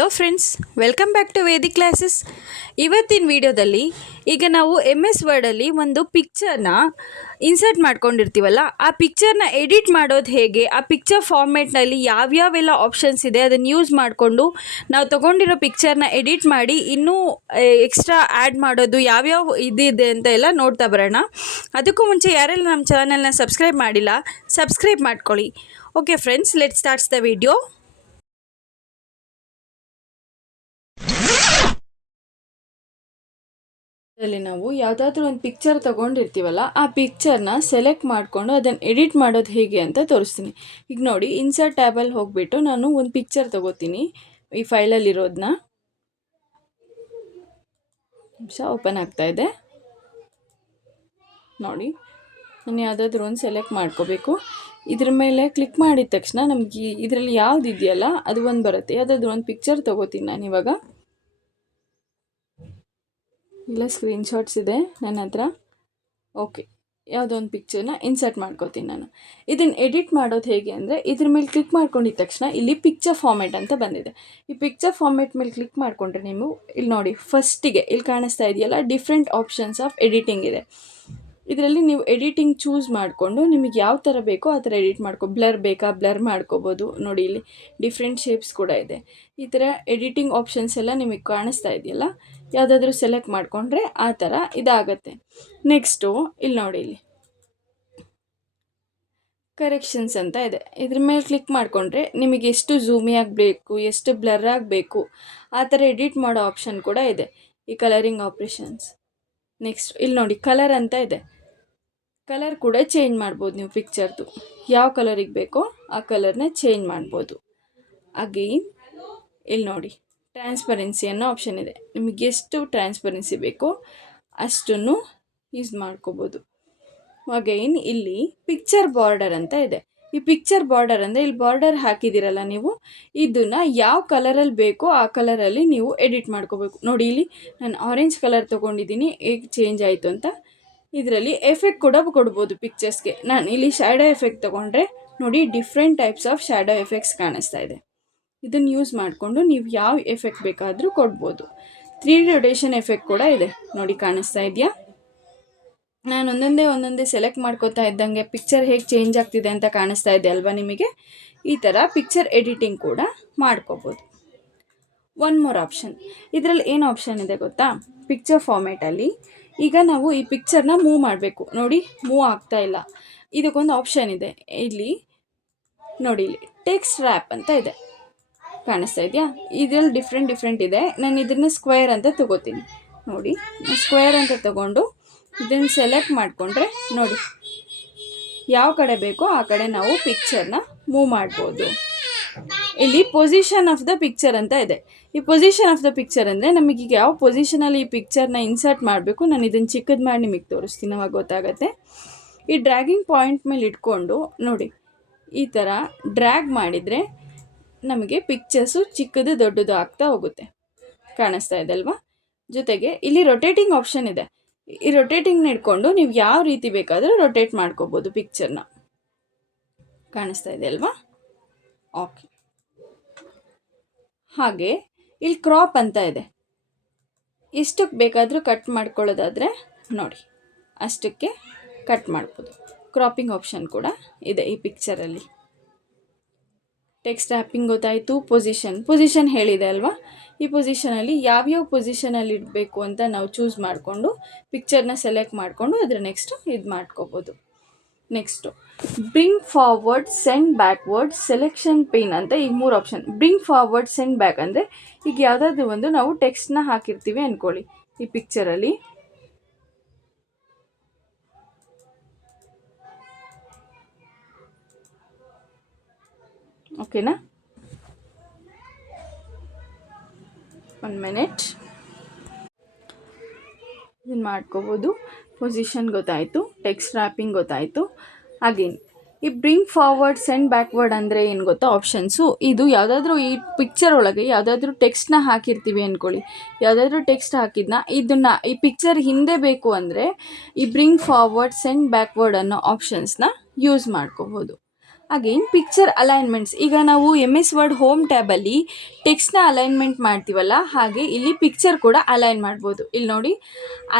Hello friends, welcome back to Vedic classes. ಇವತ್ತಿನ ವಿಡಿಯೋದಲ್ಲಿ ಈಗ ನಾವು MS ವರ್ಡಲ್ಲಿ ಒಂದು ಪಿಕ್ಚರ್ನ ಇನ್ಸರ್ಟ್ ಮಾಡ್ಕೊಂಡಿರ್ತೀವಲ್ಲ, ಆ ಪಿಕ್ಚರ್ನ ಎಡಿಟ್ ಮಾಡೋದು ಹೇಗೆ, ಆ ಪಿಕ್ಚರ್ ಫಾರ್ಮೇಟ್ನಲ್ಲಿ ಯಾವ್ಯಾವೆಲ್ಲ ಆಪ್ಷನ್ಸ್ ಇದೆ ಅದನ್ನು ಯೂಸ್ ಮಾಡಿಕೊಂಡು ನಾವು ತೊಗೊಂಡಿರೋ ಪಿಕ್ಚರ್ನ ಎಡಿಟ್ ಮಾಡಿ ಇನ್ನೂ ಎಕ್ಸ್ಟ್ರಾ ಆ್ಯಡ್ ಮಾಡೋದು ಯಾವ್ಯಾವ ಇದಿದೆ ಅಂತ ಎಲ್ಲ ನೋಡ್ತಾ ಬರೋಣ. ಅದಕ್ಕೂ ಮುಂಚೆ ಯಾರೆಲ್ಲ ನಮ್ಮ ಚಾನಲ್ನ ಸಬ್ಸ್ಕ್ರೈಬ್ ಮಾಡಿಲ್ಲ, ಸಬ್ಸ್ಕ್ರೈಬ್ ಮಾಡ್ಕೊಳ್ಳಿ. Okay friends, let starts the video. ಅಲ್ಲಿ ನಾವು ಯಾವುದಾದ್ರೂ ಒಂದು ಪಿಕ್ಚರ್ ತೊಗೊಂಡಿರ್ತೀವಲ್ಲ, ಆ ಪಿಕ್ಚರ್ನ ಸೆಲೆಕ್ಟ್ ಮಾಡಿಕೊಂಡು ಅದನ್ನು ಎಡಿಟ್ ಮಾಡೋದು ಹೇಗೆ ಅಂತ ತೋರಿಸ್ತೀನಿ. ಈಗ ನೋಡಿ, ಇನ್ಸರ್ಟ್ ಟ್ಯಾಬಲ್ಲಿ ಹೋಗಿಬಿಟ್ಟು ನಾನು ಒಂದು ಪಿಕ್ಚರ್ ತೊಗೋತೀನಿ. ಈ ಫೈಲಲ್ಲಿರೋದನ್ನ ನಿಮಿಷ ಓಪನ್ ಆಗ್ತಾಯಿದೆ. ನೋಡಿ, ನಾನು ಯಾವುದಾದ್ರೂ ಒಂದು ಸೆಲೆಕ್ಟ್ ಮಾಡ್ಕೋಬೇಕು. ಇದ್ರ ಮೇಲೆ ಕ್ಲಿಕ್ ಮಾಡಿದ ತಕ್ಷಣ ನಮಗೆ ಇದರಲ್ಲಿ ಯಾವ್ದು ಇದೆಯಲ್ಲ ಅದು ಒಂದು ಬರುತ್ತೆ. ಯಾವುದಾದ್ರೂ ಒಂದು ಪಿಕ್ಚರ್ ತೊಗೋತೀನಿ ನಾನು ಇವಾಗ. ಇಲ್ಲ, ಸ್ಕ್ರೀನ್ಶಾಟ್ಸ್ ಇದೆ ನನ್ನ ಹತ್ರ. ಓಕೆ, ಯಾವುದೋ ಒಂದು ಪಿಕ್ಚರ್ನ ಇನ್ಸರ್ಟ್ ಮಾಡ್ಕೋತೀನಿ ನಾನು. ಇದನ್ನು ಎಡಿಟ್ ಮಾಡೋದು ಹೇಗೆ ಅಂದರೆ, ಇದ್ರ ಮೇಲೆ ಕ್ಲಿಕ್ ಮಾಡ್ಕೊಂಡಿದ್ದ ತಕ್ಷಣ ಇಲ್ಲಿ ಪಿಕ್ಚರ್ ಫಾರ್ಮೇಟ್ ಅಂತ ಬಂದಿದೆ. ಈ ಪಿಕ್ಚರ್ ಫಾರ್ಮೇಟ್ ಮೇಲೆ ಕ್ಲಿಕ್ ಮಾಡಿಕೊಂಡ್ರೆ ನೀವು ಇಲ್ಲಿ ನೋಡಿ, ಫಸ್ಟಿಗೆ ಇಲ್ಲಿ ಕಾಣಿಸ್ತಾ ಇದೆಯಲ್ಲ, ಡಿಫ್ರೆಂಟ್ ಆಪ್ಷನ್ಸ್ ಆಫ್ ಎಡಿಟಿಂಗ್ ಇದೆ. ಇದರಲ್ಲಿ ನೀವು ಎಡಿಟಿಂಗ್ ಚೂಸ್ ಮಾಡಿಕೊಂಡು ನಿಮಗೆ ಯಾವ ಥರ ಬೇಕೋ ಆ ಥರ ಎಡಿಟ್ ಬ್ಲರ್ ಬೇಕಾ ಬ್ಲರ್ ಮಾಡ್ಕೋಬೋದು. ನೋಡಿ, ಇಲ್ಲಿ ಡಿಫ್ರೆಂಟ್ ಶೇಪ್ಸ್ ಕೂಡ ಇದೆ. ಈ ಥರ ಎಡಿಟಿಂಗ್ ಆಪ್ಷನ್ಸ್ ಎಲ್ಲ ನಿಮಗೆ ಕಾಣಿಸ್ತಾ ಇದೆಯಲ್ಲ, ಯಾವುದಾದ್ರೂ ಸೆಲೆಕ್ಟ್ ಮಾಡಿಕೊಂಡ್ರೆ ಆ ಥರ ಇದಾಗತ್ತೆ. ನೆಕ್ಸ್ಟು ಇಲ್ಲಿ ನೋಡಿ, ಇಲ್ಲಿ ಕರೆಕ್ಷನ್ಸ್ ಅಂತ ಇದೆ. ಇದ್ರ ಮೇಲೆ ಕ್ಲಿಕ್ ಮಾಡಿಕೊಂಡ್ರೆ ನಿಮಗೆ ಎಷ್ಟು ಝೂಮಿ ಆಗಬೇಕು, ಎಷ್ಟು ಬ್ಲರ್ ಆಗಬೇಕು ಆ ಥರ ಎಡಿಟ್ ಮಾಡೋ ಆಪ್ಷನ್ ಕೂಡ ಇದೆ. ಈ ಕಲರಿಂಗ್ ಆಪ್ರೇಷನ್ಸ್. ನೆಕ್ಸ್ಟ್ ಇಲ್ಲಿ ನೋಡಿ, ಕಲರ್ ಅಂತ ಇದೆ. ಕಲರ್ ಕೂಡ ಚೇಂಜ್ ಮಾಡ್ಬೋದು ನೀವು. ಪಿಕ್ಚರ್ದು ಯಾವ ಕಲರಿಗೆ ಬೇಕೋ ಆ ಕಲರ್ನ ಚೇಂಜ್ ಮಾಡ್ಬೋದು. ಅಗೇನ್ ಇಲ್ಲಿ ನೋಡಿ, ಟ್ರಾನ್ಸ್ಪರೆನ್ಸಿ ಅನ್ನೋ ಆಪ್ಷನ್ ಇದೆ. ನಿಮಗೆ ಎಷ್ಟು ಟ್ರಾನ್ಸ್ಪರೆನ್ಸಿ ಬೇಕೋ ಅಷ್ಟನ್ನು ಯೂಸ್ ಮಾಡ್ಕೋಬೋದು. ಅಗೇನ್ ಇಲ್ಲಿ ಪಿಕ್ಚರ್ ಬಾರ್ಡರ್ ಅಂತ ಇದೆ. ಈ ಪಿಕ್ಚರ್ ಬಾರ್ಡರ್ ಅಂದರೆ ಇಲ್ಲಿ ಬಾರ್ಡರ್ ಹಾಕಿದ್ದೀರಲ್ಲ ನೀವು, ಇದನ್ನು ಯಾವ ಕಲರಲ್ಲಿ ಬೇಕೋ ಆ ಕಲರಲ್ಲಿ ನೀವು ಎಡಿಟ್ ಮಾಡ್ಕೋಬೇಕು. ನೋಡಿ, ಇಲ್ಲಿ ನಾನು ಆರೆಂಜ್ ಕಲರ್ ತೊಗೊಂಡಿದ್ದೀನಿ, ಹೇಗೆ ಚೇಂಜ್ ಆಯಿತು ಅಂತ. ಇದರಲ್ಲಿ ಎಫೆಕ್ಟ್ ಕೂಡ ಕೊಡ್ಬೋದು ಪಿಕ್ಚರ್ಸ್ಗೆ. ನಾನು ಇಲ್ಲಿ ಶ್ಯಾಡೋ ಎಫೆಕ್ಟ್ ತೊಗೊಂಡ್ರೆ ನೋಡಿ, different types of shadow effects ಕಾಣಿಸ್ತಾ ಇದೆ. ಇದನ್ನು ಯೂಸ್ ಮಾಡಿಕೊಂಡು ನೀವು ಯಾವ ಎಫೆಕ್ಟ್ ಬೇಕಾದರೂ ಕೊಡ್ಬೋದು. 3D ರೊಟೇಷನ್ ಎಫೆಕ್ಟ್ ಕೂಡ ಇದೆ. ನೋಡಿ, ಕಾಣಿಸ್ತಾ ಇದೆಯಾ? ನಾನು ಒಂದೊಂದೇ ಸೆಲೆಕ್ಟ್ ಮಾಡ್ಕೋತಾ ಇದ್ದಂಗೆ ಪಿಕ್ಚರ್ ಹೇಗೆ ಚೇಂಜ್ ಆಗ್ತಿದೆ ಅಂತ ಕಾಣಿಸ್ತಾ ಇದೆ ಅಲ್ವಾ ನಿಮಗೆ? ಈ ಥರ ಪಿಕ್ಚರ್ ಎಡಿಟಿಂಗ್ ಕೂಡ ಮಾಡ್ಕೋಬೋದು. One more option. ಇದರಲ್ಲಿ ಏನು ಆಪ್ಷನ್ ಇದೆ ಗೊತ್ತಾ? ಪಿಕ್ಚರ್ ಫಾರ್ಮೇಟಲ್ಲಿ ಈಗ ನಾವು ಈ ಪಿಕ್ಚರ್ನ ಮೂವ್ ಮಾಡಬೇಕು. ನೋಡಿ, ಮೂವ್ ಆಗ್ತಾ ಇಲ್ಲ. ಇದಕ್ಕೊಂದು ಆಪ್ಷನ್ ಇದೆ. ಇಲ್ಲಿ ನೋಡಿ, ಇಲ್ಲಿ ಟೆಕ್ಸ್ಟ್ ರ್ಯಾಪ್ ಅಂತ ಇದೆ, ಕಾಣಿಸ್ತಾ ಇದೆಯಾ? ಇದರಲ್ಲಿ ಡಿಫ್ರೆಂಟ್ ಇದೆ. ನಾನು ಇದನ್ನು ಸ್ಕ್ವೇರ್ ಅಂತ ತಗೋತೀನಿ. ನೋಡಿ, ಸ್ಕ್ವೇರ್ ಅಂತ ತಗೊಂಡು ಇದನ್ನು ಸೆಲೆಕ್ಟ್ ಮಾಡಿಕೊಂಡ್ರೆ ನೋಡಿ, ಯಾವ ಕಡೆ ಬೇಕೋ ಆ ಕಡೆ ನಾವು ಪಿಕ್ಚರ್ನ ಮೂವ್ ಮಾಡ್ಬೋದು. ಇಲ್ಲಿ ಪೊಸಿಷನ್ ಆಫ್ ದ ಪಿಕ್ಚರ್ ಅಂತ ಇದೆ. ಈ ಪೊಸಿಷನ್ ಆಫ್ ದ ಪಿಕ್ಚರ್ ಅಂದರೆ ನಮಗೀಗ ಯಾವ ಪೊಸಿಷನಲ್ಲಿ ಈ ಪಿಕ್ಚರ್ನ ಇನ್ಸರ್ಟ್ ಮಾಡಬೇಕು, ನಾನು ಇದನ್ನು ಚಿಕ್ಕದು ಮಾಡಿ ನಿಮಗೆ ತೋರಿಸ್ತೀನಿ, ಅವಾಗ ಗೊತ್ತಾಗತ್ತೆ. ಈ ಡ್ರ್ಯಾಗಿಂಗ್ ಪಾಯಿಂಟ್ ಮೇಲೆ ಇಟ್ಕೊಂಡು ನೋಡಿ, ಈ ಥರ ಡ್ರ್ಯಾಗ್ ಮಾಡಿದರೆ ನಮಗೆ ಪಿಕ್ಚರ್ಸು ಚಿಕ್ಕದು ದೊಡ್ಡದು ಆಗ್ತಾ ಹೋಗುತ್ತೆ. ಕಾಣಿಸ್ತಾ ಇದೆ ಅಲ್ವಾ? ಜೊತೆಗೆ ಇಲ್ಲಿ ರೊಟೇಟಿಂಗ್ ಆಪ್ಷನ್ ಇದೆ. ಈ ರೊಟೇಟಿಂಗ್ನ ಇಟ್ಕೊಂಡು ನೀವು ಯಾವ ರೀತಿ ಬೇಕಾದರೂ ರೊಟೇಟ್ ಮಾಡ್ಕೋಬೋದು ಪಿಕ್ಚರ್ನ. ಕಾಣಿಸ್ತಾ ಇದೆ ಅಲ್ವಾ? ಓಕೆ. ಹಾಗೆ ಇಲ್ಲಿ ಕ್ರಾಪ್ ಅಂತ ಇದೆ. ಎಷ್ಟಕ್ಕೆ ಬೇಕಾದರೂ ಕಟ್ ಮಾಡ್ಕೊಳ್ಳೋದಾದರೆ ನೋಡಿ, ಅಷ್ಟಕ್ಕೆ ಕಟ್ ಮಾಡ್ಬೋದು. ಕ್ರಾಪಿಂಗ್ ಆಪ್ಷನ್ ಕೂಡ ಇದೆ ಈ ಪಿಕ್ಚರಲ್ಲಿ. ಟೆಕ್ಸ್ಟ್ ರ್ಯಾಪಿಂಗ್ ಗೊತ್ತಾಯಿತು. ಪೊಸಿಷನ್ ಹೇಳಿದೆ ಅಲ್ವಾ? ಈ ಪೊಸಿಷನಲ್ಲಿ ಯಾವ್ಯಾವ ಪೊಸಿಷನಲ್ಲಿ ಇಡಬೇಕು ಅಂತ ನಾವು ಚೂಸ್ ಮಾಡಿಕೊಂಡು ಪಿಕ್ಚರ್ನ ಸೆಲೆಕ್ಟ್ ಮಾಡಿಕೊಂಡು ಅದರ ನೆಕ್ಸ್ಟು ಇದು ಮಾಡ್ಕೋಬೋದು. Next bring forward, send backward, selection pain ಅಂತ ಈ 3 option. Bring forward, send back ಅಂದರೆ ಈಗ ಯಾವುದಾದ್ರೂ ಒಂದು ನಾವು ಟೆಕ್ಸ್ಟ್ನ ಹಾಕಿರ್ತೀವಿ ಅಂದ್ಕೊಳ್ಳಿ ಈ ಪಿಕ್ಚರಲ್ಲಿ. ಓಕೆನಾ? 1 ಮಿನಿಟ್. ಇದನ್ನು ಮಾಡ್ಕೋಬೋದು. ಪೊಸಿಷನ್ ಗೊತ್ತಾಯಿತು, ಟೆಕ್ಸ್ಟ್ ರ್ಯಾಪಿಂಗ್ ಗೊತ್ತಾಯಿತು. ಅಗೇನ್ ಈ ಬ್ರಿಂಗ್ ಫಾರ್ವರ್ಡ್, ಸೆಂಡ್ ಬ್ಯಾಕ್ವರ್ಡ್ ಅಂದರೆ ಏನು ಗೊತ್ತಾ? ಆಪ್ಷನ್ಸು. ಇದು ಯಾವುದಾದ್ರೂ ಈ ಪಿಕ್ಚರ್ ಒಳಗೆ ಯಾವುದಾದ್ರೂ ಟೆಕ್ಸ್ಟ್ನ ಹಾಕಿರ್ತೀವಿ ಅಂದ್ಕೊಳ್ಳಿ. ಯಾವುದಾದ್ರೂ ಟೆಕ್ಸ್ಟ್ ಹಾಕಿದ್ನ ಇದನ್ನು ಈ ಪಿಕ್ಚರ್ ಹಿಂದೆ ಬೇಕು ಅಂದರೆ ಈ ಬ್ರಿಂಗ್ ಫಾರ್ವರ್ಡ್, ಸೆಂಡ್ ಬ್ಯಾಕ್ವರ್ಡ್ ಅನ್ನೋ ಆಪ್ಷನ್ಸ್ನ ಯೂಸ್ ಮಾಡ್ಕೋಬೋದು. Again picture alignments. ಈಗ ನಾವು MS ವರ್ಡ್ ಹೋಮ್ ಟ್ಯಾಬಲ್ಲಿ ಟೆಕ್ಸ್ಟ್ನ ಅಲೈನ್ಮೆಂಟ್ ಮಾಡ್ತೀವಲ್ಲ, ಹಾಗೆ ಇಲ್ಲಿ ಪಿಕ್ಚರ್ ಕೂಡ ಅಲೈನ್ ಮಾಡ್ಬೋದು. ಇಲ್ಲಿ ನೋಡಿ,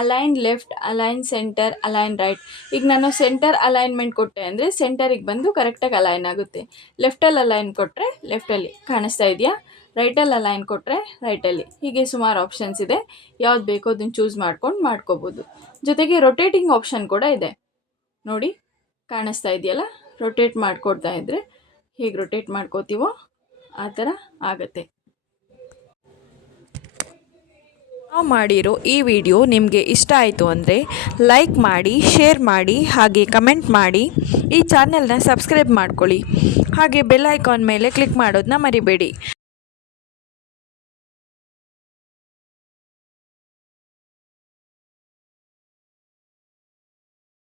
align left, align centre, align right. ಈಗ ನಾನು ಸೆಂಟರ್ ಅಲೈನ್ಮೆಂಟ್ ಕೊಟ್ಟೆ ಅಂದರೆ ಸೆಂಟರಿಗೆ ಬಂದು ಕರೆಕ್ಟಾಗಿ ಅಲೈನ್ ಆಗುತ್ತೆ. ಲೆಫ್ಟಲ್ಲಿ ಅಲೈನ್ ಕೊಟ್ಟರೆ ಲೆಫ್ಟಲ್ಲಿ ಕಾಣಿಸ್ತಾ ಇದೆಯಾ, ರೈಟಲ್ಲಿ ಅಲೈನ್ ಕೊಟ್ಟರೆ ರೈಟಲ್ಲಿ. ಹೀಗೆ ಸುಮಾರು ಆಪ್ಷನ್ಸ್ ಇದೆ. ಯಾವ್ದು ಬೇಕೋ ಅದನ್ನು ಚೂಸ್ ಮಾಡ್ಕೊಂಡು ಮಾಡ್ಕೋಬೋದು. ಜೊತೆಗೆ ರೊಟೇಟಿಂಗ್ ಆಪ್ಷನ್ ಕೂಡ ಇದೆ ನೋಡಿ, ಕಾಣಿಸ್ತಾ ಇದೆಯಲ್ಲ. ರೊಟೇಟ್ ಮಾಡಿಕೊಡ್ತಾ ಇದ್ದರೆ ಹೇಗೆ ರೊಟೇಟ್ ಮಾಡ್ಕೋತೀವೋ ಆ ಥರ ಆಗುತ್ತೆ. ನಾವು ಮಾಡಿರೋ ಈ ವಿಡಿಯೋ ನಿಮಗೆ ಇಷ್ಟ ಆಯಿತು ಅಂದರೆ ಲೈಕ್ ಮಾಡಿ, ಶೇರ್ ಮಾಡಿ, ಹಾಗೆ ಕಮೆಂಟ್ ಮಾಡಿ. ಈ ಚಾನೆಲ್ನ ಸಬ್ಸ್ಕ್ರೈಬ್ ಮಾಡ್ಕೊಳ್ಳಿ, ಹಾಗೆ ಬೆಲ್ ಐಕಾನ್ ಮೇಲೆ ಕ್ಲಿಕ್ ಮಾಡೋದನ್ನ ಮರಿಬೇಡಿ.